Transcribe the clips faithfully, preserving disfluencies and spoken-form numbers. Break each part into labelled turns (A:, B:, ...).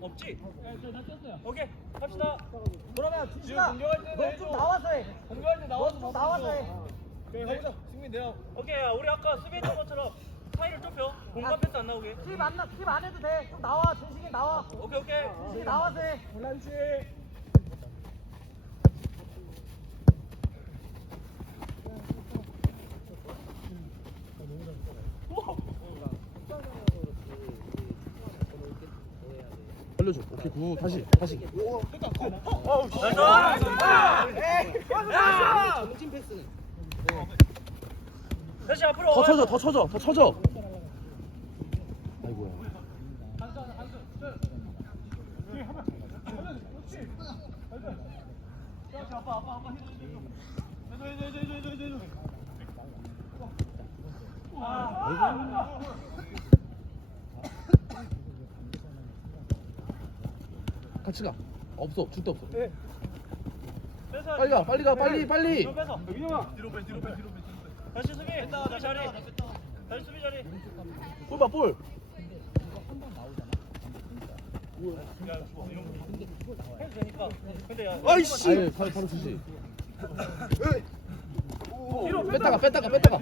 A: 없지? 오케이 갑시다.
B: 그러면
A: 지금
B: 준식아
A: 공격할 때는
B: 넌
A: 해줘.
B: 좀 나와서 해.
A: 공격할 때 나와서
B: 넌좀 나와서 해.
A: 오케이 해보자. 승민 내가. 오케이 야, 우리 아까 수비했던 것처럼 사이를 좁혀. 공간 패스 안 나오게.
B: 킵 안, 나- 킵 안 해도 돼. 좀 나와. 준식이 나와.
A: 오케이 오케이.
B: 준식이 나와서 해.
A: 볼란치.
C: 알려줘. 오케이 굿. 다시 다시.
B: 정진 패스는.
A: 다시 앞으로.
C: 더 쳐줘. 더 쳐줘. 더 쳐줘. 아이고야.
A: 아빠 아빠 아빠 해줘 해줘 해줘 해줘 해줘 해줘 해줘.
C: 같이 가. 없어. 줄데 없어.
A: 네. 뺏어.
C: 빨리 가. 빨리 가. 빨리 빨리.
A: 뒤로 뺏어. 민영아. 뒤로 빼 뒤로 빼 뒤로 빼. 다시 수비. 수비 자리. 다시 수비 자리.
C: 볼 봐. 볼.
A: 야, 좋아. 이런 거 해도 되니까. 근데 야.
C: 아이씨. 아유, 바로 바로 주지.
A: 뒤로
C: 뺐다가 뺐다가 뺐다가.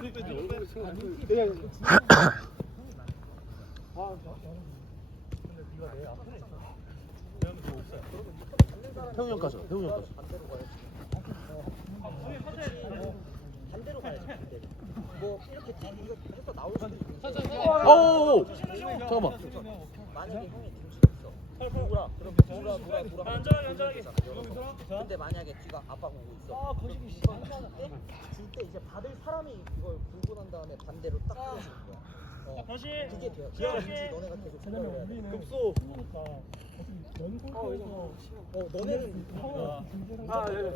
C: 태웅이 형까지. 태웅이 형까지.
B: 반대로 가야지. 반대로. 뭐 이렇게 쭉 이거 해서 나올 수도 있는데.
C: 오. 잠깐만.
B: 만약에 형이 등치가 있어. 돌아. 그럼 돌아 돌아 돌아.
A: 안전하게 안전하게.
B: 근데 만약에 뒤가 아빠 보고 있어. 아 거시기 싫어. 줄때 이제 받을 사람이 이걸 불고 난 다음에 반대로 딱 끌어주는 거야. 어.
A: 다시.
B: 그게 돼요.
A: 기억해.
B: 그게 너네가 계속 생각을 해야 돼.
A: 급소.
B: 어 너네는
A: 아, 네.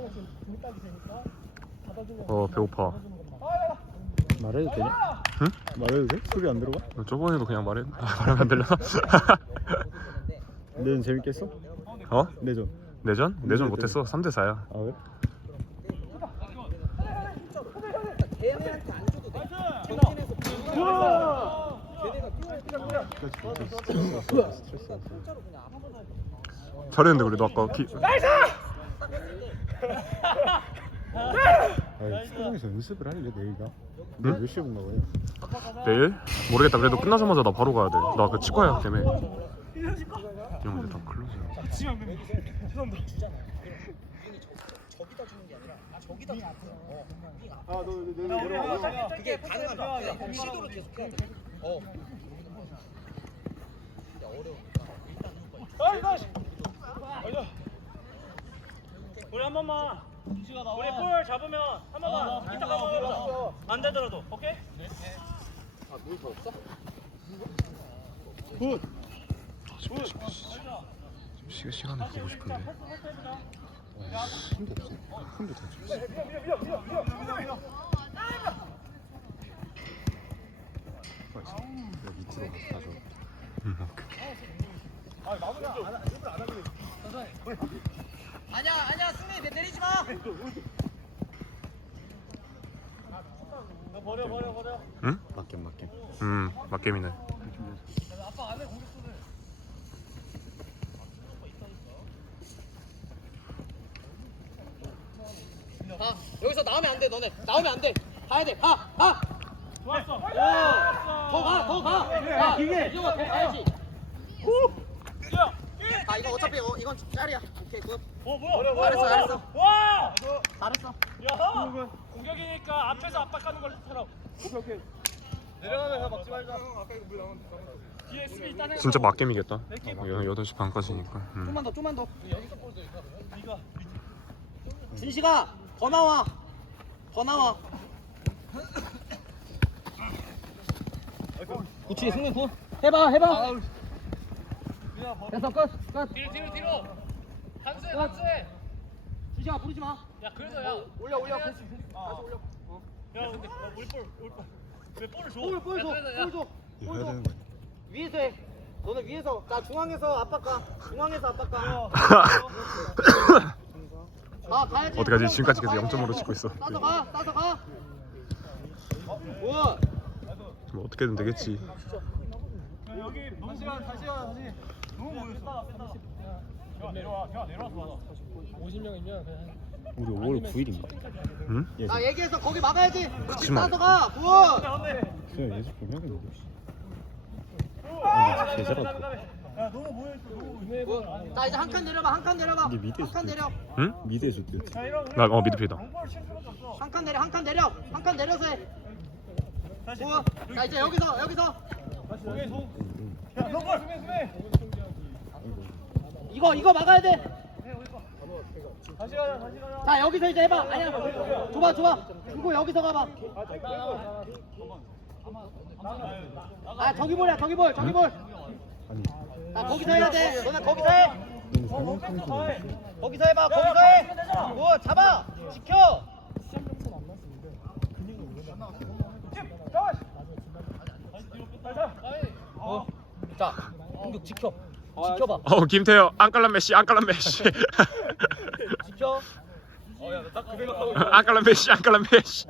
D: 어 배고파.
E: 말해도 되냐?
D: 응?
E: 말해도 돼? 소리 안 들어가?
D: 저번에도 그냥 말해 말하면 안 들려서.
E: 내전 재밌겠어?
D: 어?
E: 내전.
D: 내전? 내전 못했어. 삼 대 사야.
E: 아 왜?
B: 걔네한테 안 줘도 돼. 정신에서 불고 걔네가 뛰어야 돼.
E: 스트레스 왔어. 스트레스 왔어.
B: 진짜로 그냥 아무거나
D: 잘했는데 그래도 아까 기...
B: 딱 했을 때
E: 아 스크장에서 연습을 할래 내일가? 내일 몇 시에 본다고 해?
D: 내일? 모르겠다. 그래도 끝나자마자 나 바로 가야 돼. 나 그 치과약 때문에. 이런 건데 다 클로즈야.
B: 주잖아. 빙이 저, 저기다 주는 게 아니라 저기다 주는 거야. 어. 빙 앞에. 그게 가능한 거야. 그냥 시도를 계속 해야 돼. 어. 근데 어려우니까 일단은
A: 우리 한 번만. 우리 볼 잡으면 한 번만 이따 한번 해보자. 안 되더라도 오케이?
B: 아물 더 없어?
E: 굿!
D: 시, 시간을 보고 싶은데.
E: 와, 힘도 없어. 힘도 더 줬어. 야, 밑으로 가줘.
D: 음, 오케이.
B: 아니야 아니야 승리 내 내리지 마.
A: 버려 버려 버려.
D: 응?
E: 맞겜 맞겜.
D: 음, 맞게임이네.
B: 가 여기서 나오면 안 돼 너네 나오면 안 돼. 가야 돼. 가 가.
A: 좋았어.
B: 더 가 더 가. 야 기계. 이거 더 가야지. 아 이거 어차피 어, 이건 짤이야. 오케이 굿.
A: 어 뭐야? 뭐야?
B: 잘했어, 잘했어.
A: 와!
B: 잘했어.
A: 야! 공격이니까 앞에서 압박하는 걸처럼. 오케이 오케이. 내려가면서 막지 말자. 아까 이거 물 나왔는데. 뒤에 수비 따내.
D: 진짜 맞게임이겠다. 어, 여덟 시 반까지니까. 음.
B: 좀만 더 좀만 더.
A: 여기서 볼도 있다. 네가
B: 진식아 더 나와. 더 나와. 그렇지 승민 굿. 해봐 해봐. 됐어 끝 끝.
A: 뒤로 뒤로 뒤로. 한수해 한수해.
B: 진식아 부르지 마.
A: 야 그래도 야
B: 올려 올려. 다시
A: 어.
B: 올려.
A: 야 근데 야, 우리 볼 우리 볼. 왜 볼을 줘?
B: 볼, 볼 줘,
A: 야, 그래도 야.
B: 볼 줘.
E: 이거 해야 되는 거 아니야?
B: 위에서 해. 너네 위에서. 자 중앙에서 압박 가. 중앙에서 압박 가. 아 가야지.
D: 어디까지 지금까지 계속 영 점으로 찍고 있어.
B: 따서 가, 따서 가. 굿.
D: 뭐 어떻게든 되겠지.
A: 야, 여기 다시 가 다시 가 다시. 내려와, 내려와, 내려와서 오십 명이면 그냥
E: 우리 오월 구일인가?
D: 응?
B: 나 얘기해서 거기 막아야지.
D: 그치 마.
B: 따서 가. 굿.
E: 수영 예습 좀 해야겠는데. 아, 제자라고.
A: 야, 너무 모여있어, 너무.
B: 굿. 자 이제 한 칸 내려봐. 한 칸 내려봐.
E: 이게 밑에
B: 한 칸
E: 있을
B: 내려.
D: 응?
E: 미드에서 뛰었지.
A: 자, 이런
D: 나 어 미드필더.
A: 공부를 칠 수밖에 없어.
B: 한 칸 내려. 한 칸 내려. 한 칸 내려서 해.
A: 다시.
B: 굿. 자 이제 여기서 여기서
A: 오케이, 소. 야, 너걸 수비, 수비.
B: 이거 이거 막아야 돼.
A: 다시 가자, 다시 가자.
B: 자 여기서 이제 해봐. 아니야. 줘봐 줘봐. 주고 여기서 가봐. 아 저기 볼이야 저기 볼 저기 볼.
E: 아니,
B: 아 거기서 해야 돼. 너네 거기서 해.
E: 너는 상황상에서
B: 거기서 해봐. 거기서 해. 뭐 잡아. 지켜. 어. 자 공격 지켜. 지켜봐.
D: 어 김태형 안깔란 메시 안깔란 메시.
B: 지켜.
D: 안깔란 메시 안깔란 메시.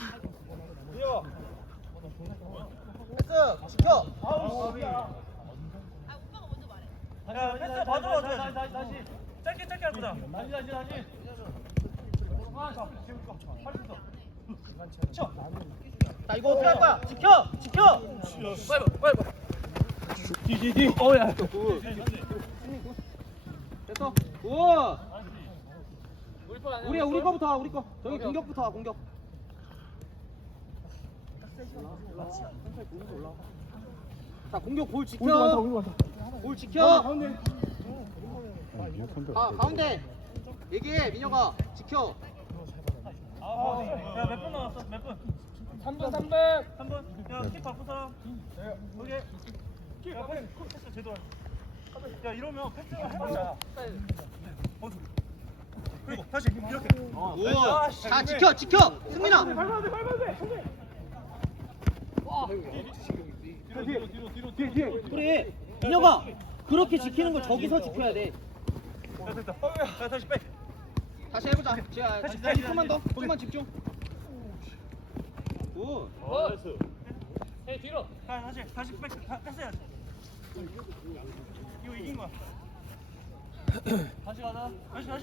B: 패스. 지켜.
A: 야, 패스 받으러 다시, 다시, 다시. 짧게, 짧게 할 거다. 다시, 다시, 다시.
B: 자 이거 어떻게 할 거야? 지켜. 지켜. 빨리 빨리.
A: 디디디. 어야.
B: 됐어. 굿. 우리 우리 거부터 와, 우리 거. 저기 공격부터 와, 공격. 자 공격 볼 지켜. 볼 지켜.
E: 아, 미역한다.
B: 아 가운데. 얘기해 민혁아. 지켜.
A: 야, 몇 분 남았어? 몇 분? 삼 분, 삼 분. 삼 분. 야, 킥 바꾸 사람. 오케이. 킥, 야, 패스, 패스 제대로. 야, 이러면 패스를 해봤자. 어, 그리고 다시 이렇게.
B: 굿. 자 지켜 지켜. 승민아.
A: 밟아야 돼, 밟아야 돼. 뒤로, 뒤로, 뒤로, 뒤로, 뒤로, 뒤로.
B: 그래. 민혁아. 그렇게 지키는 거 저기서 지켜야 돼.
A: 야, 됐다. 야, 다시 빼.
B: 다시 해보자. 자,
A: 다시,
B: 다시
A: 다시,
B: 조금만 더.
A: 다시.
B: 조금만 집중. 굿.
A: 해 뒤로. 가 다시 다시 백 패스해야지. 이거 이긴 거야. 다시 가자. 다시 다시.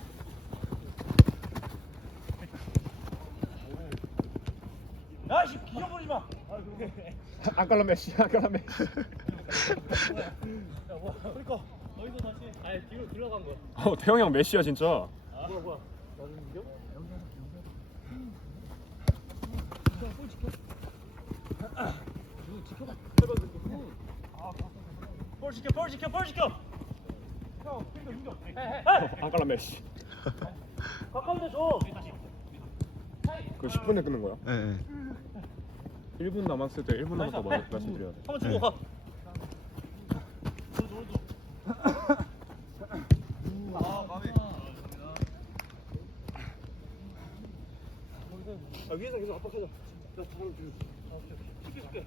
A: 야씨 비벼버리지 마.
E: 안깔란 메시, 안깔란 메시.
A: 그러니까 너희도 다시. 아니 뒤로 들어간 거.
D: 어 태형이 형 메시야 진짜.
A: 아 뭐야 뭐야. 나도 이겨? 볼 지켜, 볼 지켜, 볼 지켜. 형, 힘겨, 힘겨.
E: 안깔란 메시.
A: 가까운데 줘.
E: 그거 십 분에 끊는 거야?
C: 네.
E: 일 분 남았을 때 일 분 남았다고 말- 말씀드려야 돼.
A: 한번 주고 가. 아 위에서 계속 압박하자. 나 바로 줄. 아 오케이. 쉽게 쉽게.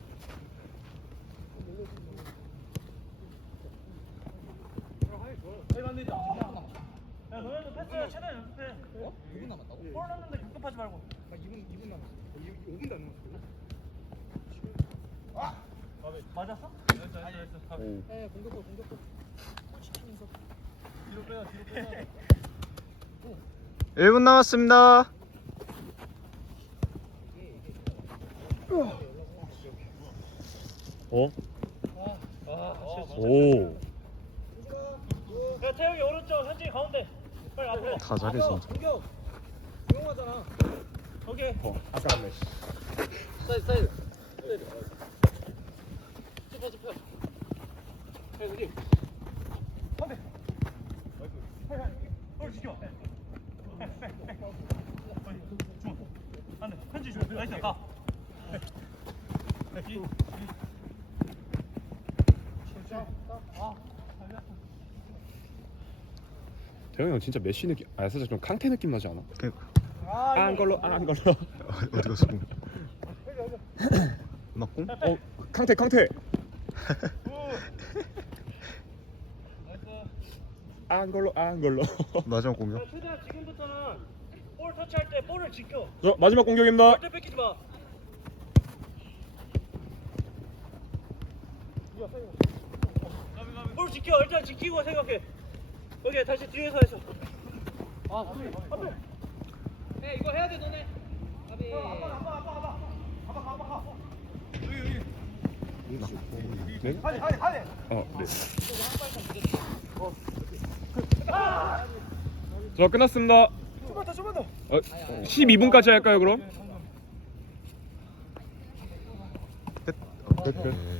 A: 야 너네도 패스 최대한 연습해. 어? 이 분 남았다고? 볼 넣는데 급급하지 말고. 아 이 분 이 분 남았어. 오 분도 안 남았어. 아! 맞았어? 됐어 됐어 됐어.
E: 오.
B: 네, 공격골 공격골.
A: 뒤로 빼요 뒤로 빼요.
C: 일 분 남았습니다.
D: 어?
A: 아,
D: 오.
A: 야 태영이 오른쪽, 현진이 가운데. 빨리 앞으로.
C: 다 잘했어.
B: 공격. 조용하잖아.
A: 오케이.
E: 어, 안깔란 메시.
B: 사이드 사이드. 짚어 짚어.
A: 여기. 가운데. 볼 지켜. 백, 백, 백. 어이, 줘. 안 돼. 현진 줘. 나이스. 가. 이, 이.
E: 태형이 형 진짜 메시 느낌, 아 살짝 좀 캉테 느낌 나지 않아?
C: 그러니까
E: 안 걸로, 안 걸로.
C: 어디 갔어? 맞공?
E: 어, 캉테, 캉테. 안 걸로, 안 걸로.
C: 마지막 공격.
A: 야, 최대한 지금부터는 볼 터치할 때 볼을 지켜.
E: 자, 마지막 공격입니다.
A: 절대 뺏기지 마. 볼 지켜. 일단 지키고 생각해. 오케이 다시 뒤에서 해서. 아 앞에 앞에. 해 이거 해야 돼 너네. 아비.
E: 네?
D: 어, 네. 저 끝났습니다.
A: 좀만 더 좀만 더.
D: 어, 십이 분까지 할까요, 그럼?
C: 끝.
E: 끝, 끝.